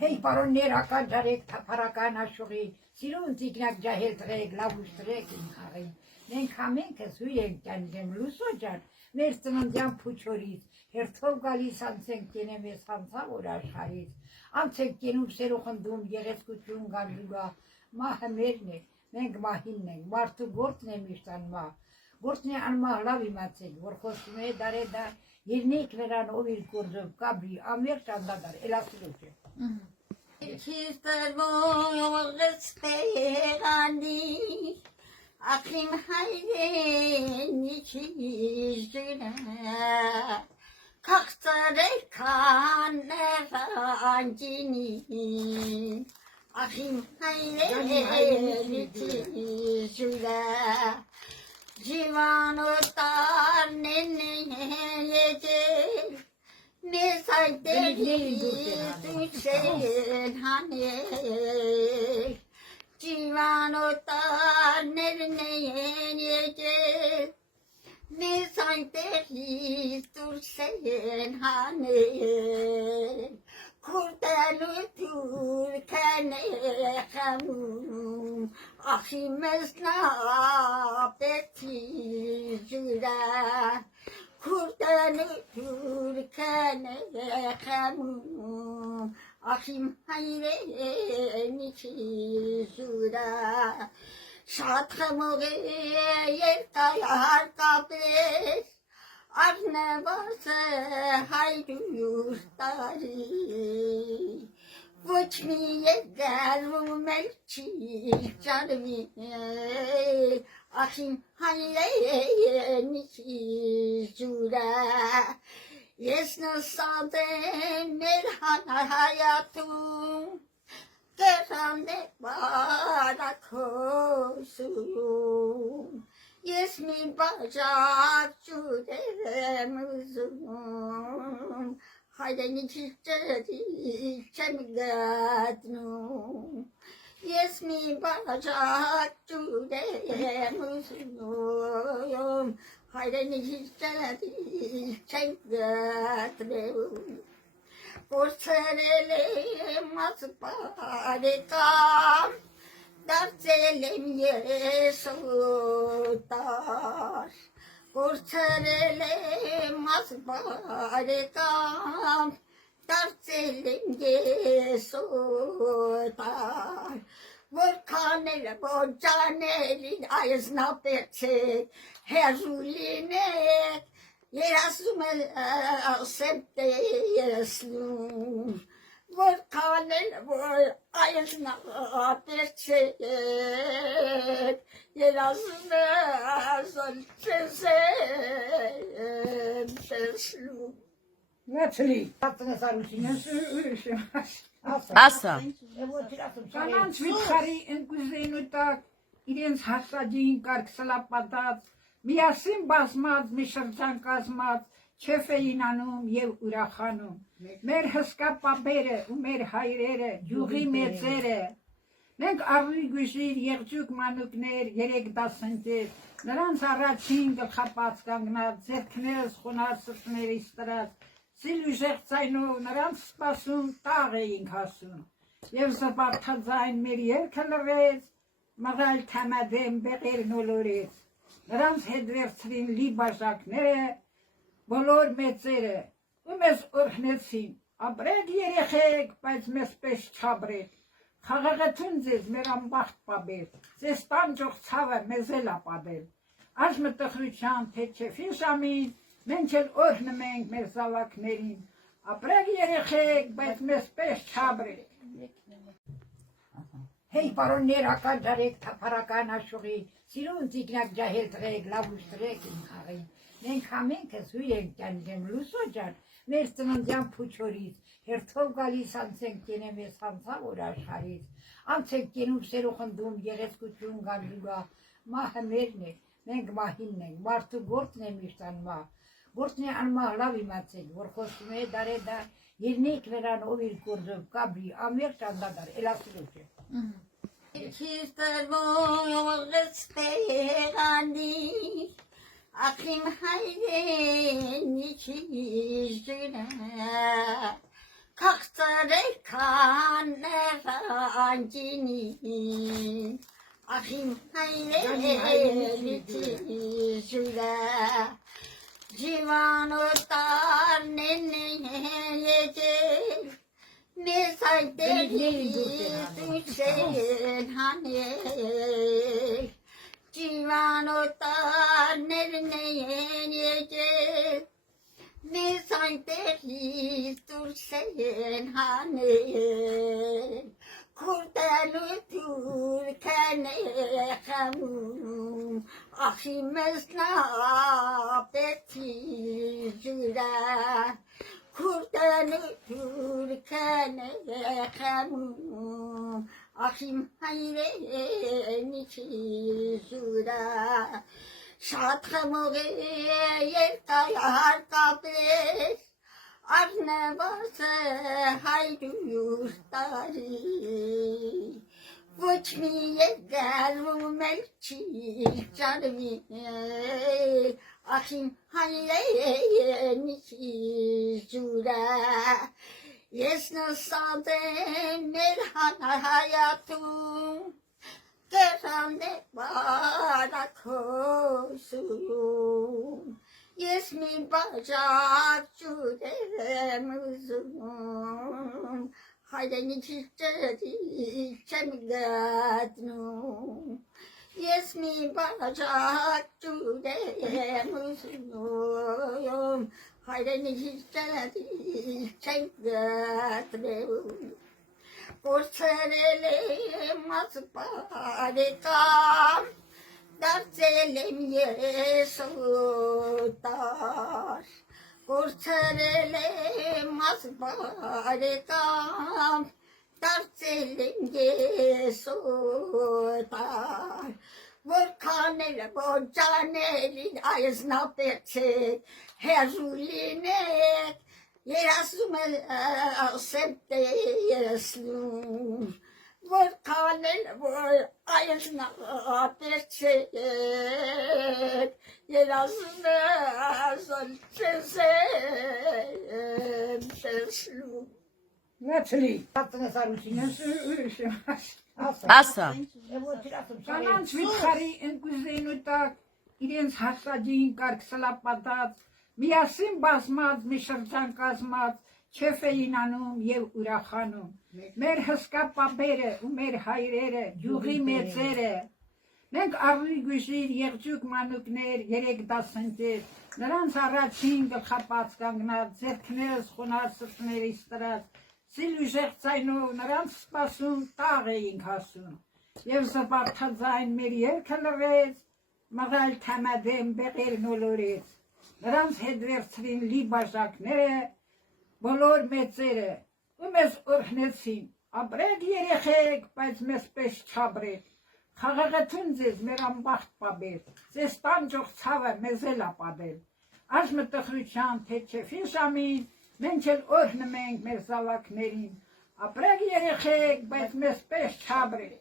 Hey պարոններ, ականջարեք, թափառական աշխուղի, սիրուն ծիկնակ ջահել տղեք, լավուշ տղեք իմ խաղին։ Մենք համենքս հույր ենք ճանջեմ լուսո ջան, մեր ծննդյան փուչորից, հերթով գալիս անցենք կենեմ ես հանցավոր աշխարից, անցենք կենում սերոխնդում, եղեցկություն գանջուգա, մահը մերն է, մենք մահինն ենք, մարդու գործն է միշտ անմահ, գործն է անմահ լավ իմացեք, որ խոսում է դար է դար, երնեիք նրան ով իր գործով կաբրի, ամերջ անդադար, էլասիրոք է։ Քիստր ողս պերանի ակրիմ հայրենի քիժնա կախծրեքան ներանջինի ակրիմ հայրենի քիժնա Jivanottarnen yecek Mesayteri düşen hane Jivanottarnen yecek Mesayteri düşen hane Kurtanı Türkene kamu Ahimesna betizura Kurtanı Türkene kamu Ahim hayreni çizura Şatkamı yertayar kabir Arnavası hayrustari Vıçmiye gelmem elçi canımı Ahim hayreni çizura Yesna sadem merhan hayatım Gerande bana koşum Yesmi bacak cüremuzum Haydeni çiçeği çemgadnum Yesmi bacak cüremuzum Haydeni çiçeği çemgadnum Porserele mazbarikam Dartselem yesutar Porserele mazbarikam Dartselem yesutar Vorkanele bocanelin ayızna peçet Herulinek Yerasumel septe yeslum Vorkanel vor ayızna peçet Yerasumel septe Նացլի, հատնասարություն ես ուրիշ Ասա Կանանց վիճարի ընկուզեն ու տակ, իրենց հասաջին կարգ սլապատած, միասին բազմած, մի շրջան կազմած, չեֆ էին անում և ուրախանում, մեր հսկա պապերը ու մեր հայրերը, յուղի մեծերը, մենք առվի գուժիր, եղջուկ մանուկներ, 3 դասընկեր, նրանց առաջին գլխապած կանգնած, ձեռքներս խոնար սրտներիս տրած, Սիլ ուժեղ ծայնով նրանց սպասում տաղ էինք հասում, և զպարթաձայն մեր երգը լռեց, մղալ թամադեմ բեղերն ոլորեց, նրանց հետ վերցրին լի բաժակները, բոլոր մեծերը, ու մեզ օրհնեցին, ապրեք երեխեք, բայց մեզ պես չաբրեք, խաղաղություն ձեզ մեր ամբաղթ պաբեր, ձեզ տանջող ցավը մեզ էլ ապադել, Աժմը տխրության թե չեֆին շամին, Մենք էլ օրհնում ենք մեր զավակներին, ապրեք երեխեք, բայց մեզ պես չաբրեք։ Hey պարոններ, ականջարեք, թափառական աշխուղի, սիրուն ծիկնակ ջահել տղեք, լավուշ տղեք իմ խաղին։ Մենք համենքս հույր ենք ճանջեմ լուսո ջան, մեր ծննդյան փուչորից, հերթով գալիս անցենք կենեմ ես հանցավոր աշխարից, անցենք կենում սերոխնդում, եղեցկություն գանջուգա, մահը մերն է, մենք մահինն ենք, մարդու գործն է միշտ անմահ, Գործն է անմահ լավ իմացեք, որ խոսում է դար է դար, երնեիք նրան ով իր գործով կաբրի, ամերջ անդադար, էլասիրոք է։ Քիստր ողս պերանի ակրիմ հայրենի քիժնա կախծրեքան անջինին ախիմ հայրենիքի ջուրը Jivanotaren yecel Mesayderi düşen hanel Jivanotaren yecel Mesayderi düşen hanel Kurdanı Türkene hamum Ahimesna betizura Kurdanı Türkene hamum Ahim hayreni çizura Şatkamı yer kayar kabir Arne varsa haydurtari Vıçmiye gelmem elçi canımı Ahim hayreni çizura Yesna sadem merhana hayatım Gerande bana koşum Yes mi bacak cüremuzum Haydeni çiçeği çemgadnum Yes mi bacak cüremuzum Haydeni çiçeği çemgadnum Korserele mazbarekam Darselim yesutar Korserele mazbarekam Darselim yesutar Volkanele bocaneli ayızna peçet Herulinek Yerasumel asepte yeslum Volkanele ayızna peçet Yerasumel yeslum Նացլի Հացնեսարությունս ասա Ասա Կանանց վիճարի ընկուզենու տակ իրենց հասաջին կարգ սլապատած միասին բազմած մի շրջան կազմած չեֆ էին անում եւ ուրախանում մեր հսկա պապերը ու մեր հայրերը յուղի մեծերը մենք առնի գույժիր եղջուկ մանուկներ 3 դասընկեր նրանց առաջին գլխապած կանգնած ձեռքներս խոնար սրտներից տրած Սիլուժեղ ծայնով նրանց սպասում տաղ էինք հասում Եվ զբարթաձայն մեր երկը լրեց Մղալ թամադեմ բեղեր նոլորեց Նրանց հետ վերցրին լի բաժակները Բոլոր մեծերը ու մեզ օրհնեցին Ապրեք երեխեք, բայց մեզ պես չաբրեք Խաղաղություն ձեզ մեր ամբախտ պաբեր Ձեզ տանջող ցավը մեզ էլ ապադել Աժմը տխրության թե չեֆի ժամին Մենք էլ օրհնում ենք մեր զավակներին, ապրեք երեխեք, բայց մեզ պես չաբրեք։